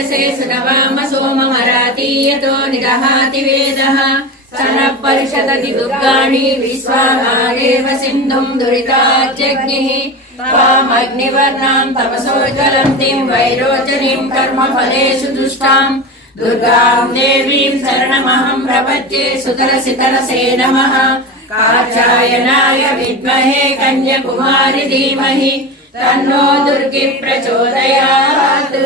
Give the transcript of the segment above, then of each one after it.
तेजसे सुनवामसो ममरातीयतो निदहाति वेदः सनः परिषदति दुर्गाणि विश्वानादेव सिन्धुं दुरितात्यग्निः त्वामग्निवर्णां तमसोज्ज्वलन्तीं वैरोचनीं कर्मफलेषु दुष्टां दुर्गां देवीं शरणमहं प्रपद्ये सुतरसितरसे नमः कात्यायनाय विद्महे कन्याकुमारि धीमहि तन्नो दुर्गी प्रचोदयात्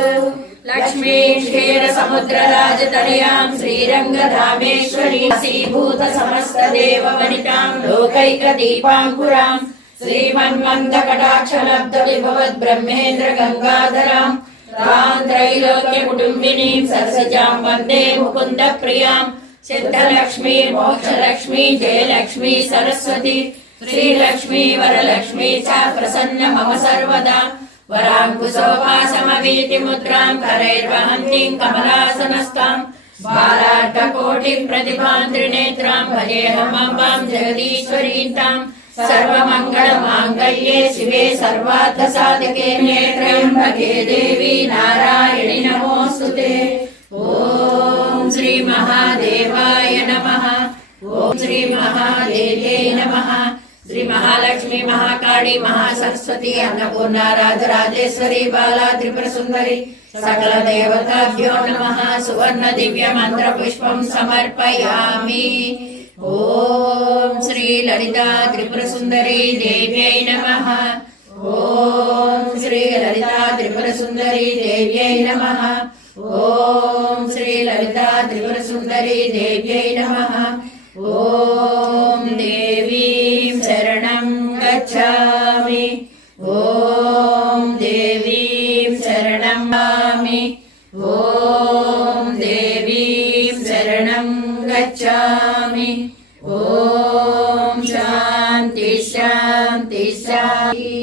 लक्ष्मी क्षीरसमुद्रराजतनयां श्रीरङ्गधामेश्वरी सीभूत समस्त देववनितां लोकैकदीपाङ्कुरां श्रीमन्मन्दकटाक्षलब्ध विभवद् ब्रह्मेन्द्र गङ्गाधरां तां त्रैलोक्यकुटुम्बिनीं सरसिजां वन्दे मुकुन्दप्रियां सिद्धलक्ष्मी मोक्षलक्ष्मी जयलक्ष्मी सरस्वती श्रीलक्ष्मी वरलक्ष्मी च प्रसन्न मम सर्वदा वराङ्कुशोपासमवीति मुद्रां करैर्वहन्तीं कमलासनस्तां बालार्धकोटिप्रतिभां त्रिनेत्रां भजेऽहमम्बां जगदीश्वरीं तां सर्वमङ्गलमाङ्गल्ये शिवे सर्वार्थसाधके त्र्यम्बके देवी नारायणि नमोऽस्तुते। ॐ श्री महादेवाय नमः। ॐ श्री महादेव्यै नमः। श्री महालक्ष्मी महाकाली महासरस्वती अन्नपूर्णा राजराजेश्वरी बाला त्रिपुर सुंदरी सकल देवताभ्यो नमः। सुवर्ण दिव्य मंत्र पुष्पं समर्पयामि। ओम श्री ललिता त्रिपुर सुंदरी देव्यै नमः। ओम श्री ललिता त्रिपुर सुंदरी देव्यै नमः। ओम श्री ललिता त्रिपुर सुंदरी देव्यै नमः। ओम देवीं शरणं गच्छामि। ओम देवीं शरणं गच्छामि। ओम देवीं शरणं गच्छामि। ओम शांति शांति शांति।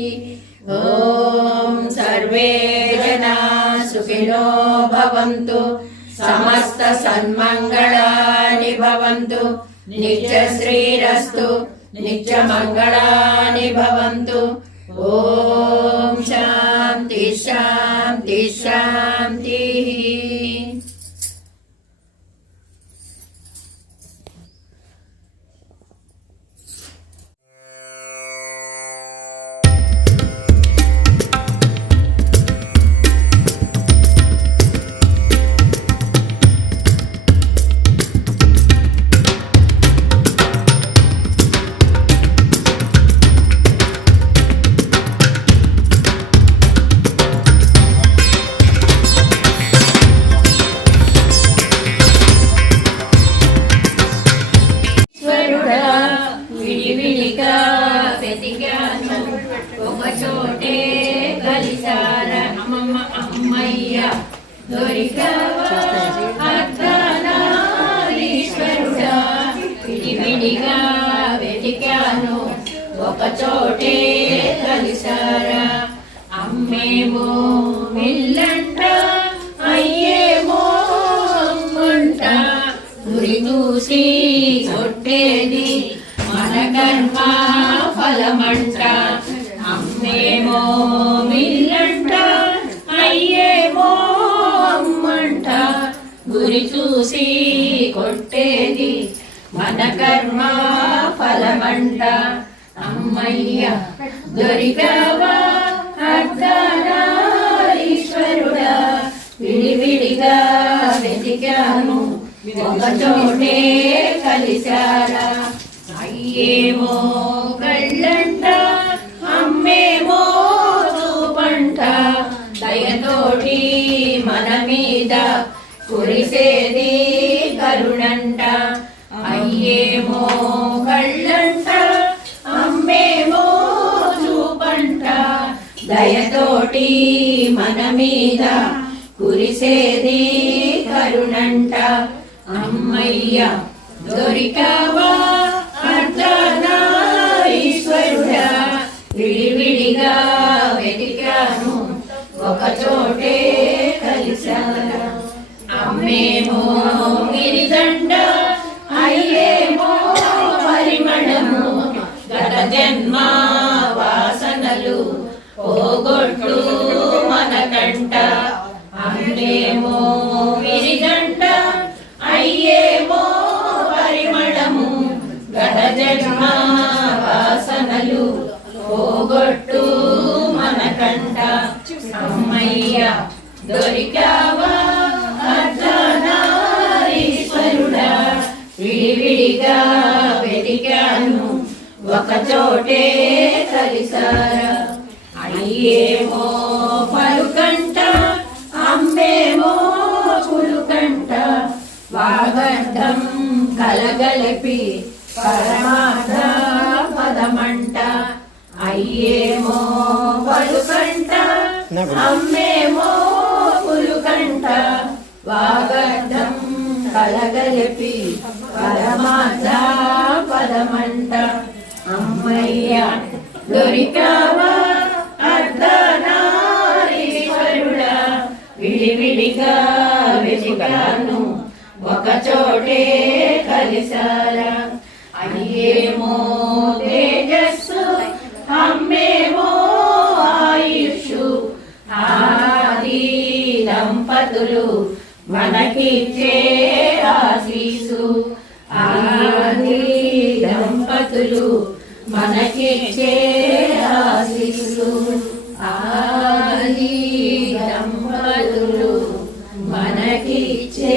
ओम सर्वे जना सुखिनो भवन्तु समस्त सन्मंगलानि भवन्तु नित्य श्रीरस्तु नित्य मंगलानि भवन्तु। ओम शांति शांति शांति। ఒకచోటే కలిసారా అమ్మేమో మిల్లంట అయ్యేమో అమ్మంట గురి చూసి కొట్టేది మన కర్మ ఫలమంట అమ్మేమో మిల్లంట అయ్యేమో అమ్మంట గురి చూసి కొట్టేది మన కర్మ ఫలమంట అమ్మయ్య దొరికావా అర్ధనారీశ్వరుడా విడివిడిగా వెతికాను ఒకచోటే కలిశారా అయ్యేమో కళ్ళంట అమ్మేమో చూపంట దయతోటి మన మీద కురిసేది కరుణంట అయ్యేమో కళ్ళంట అమ్మేమో చూపంట దయతోటి మన మీద కురిసేది కరుణంట అమ్మయ్య దొరికావా అర్ధనారీశ్వరుడా విడివిడిగా వెతికాను ఒకచోటే కలిశారా అమ్మేమో గిరిదండ అయ్యేమో పరిమళము గత జన్మ వాసనలు పోగొట్టు మనకంట మేమేమో విరిగంట అయ్యేమో పరిమళము గత జన్మ వాసనలు పోగొట్టు మనకంట అమ్మయ్య దొరికావా అర్ధనారీశ్వరుడా విడివిడిగా వెతికాను ఒక చోటే కలిసారా అయ్యేమో పలుకంట అమ్మేమో పులుకంట వాగడ్డం కలగలిపి పరమార్థ పదమంట అయ్యేమో పలుకంట అమ్మేమో పులుకంట వాగడ్డం కలగలిపి పరమార్థ పదమంట అమ్మయ్య దొరికావా అర్ధనారీశ్వరుడా విడివిడిగా వెతికాను ఒక చోటే కలిసారా అయ్యేమో తేజస్సు అమ్మేమో ఆయుషు ఆది దంపతులు మనకిచ్చే ఆశీసు ఆది దంపతులు మనకిచ్చే ఆశీసు ఆది దంపతులు మనకిచ్చే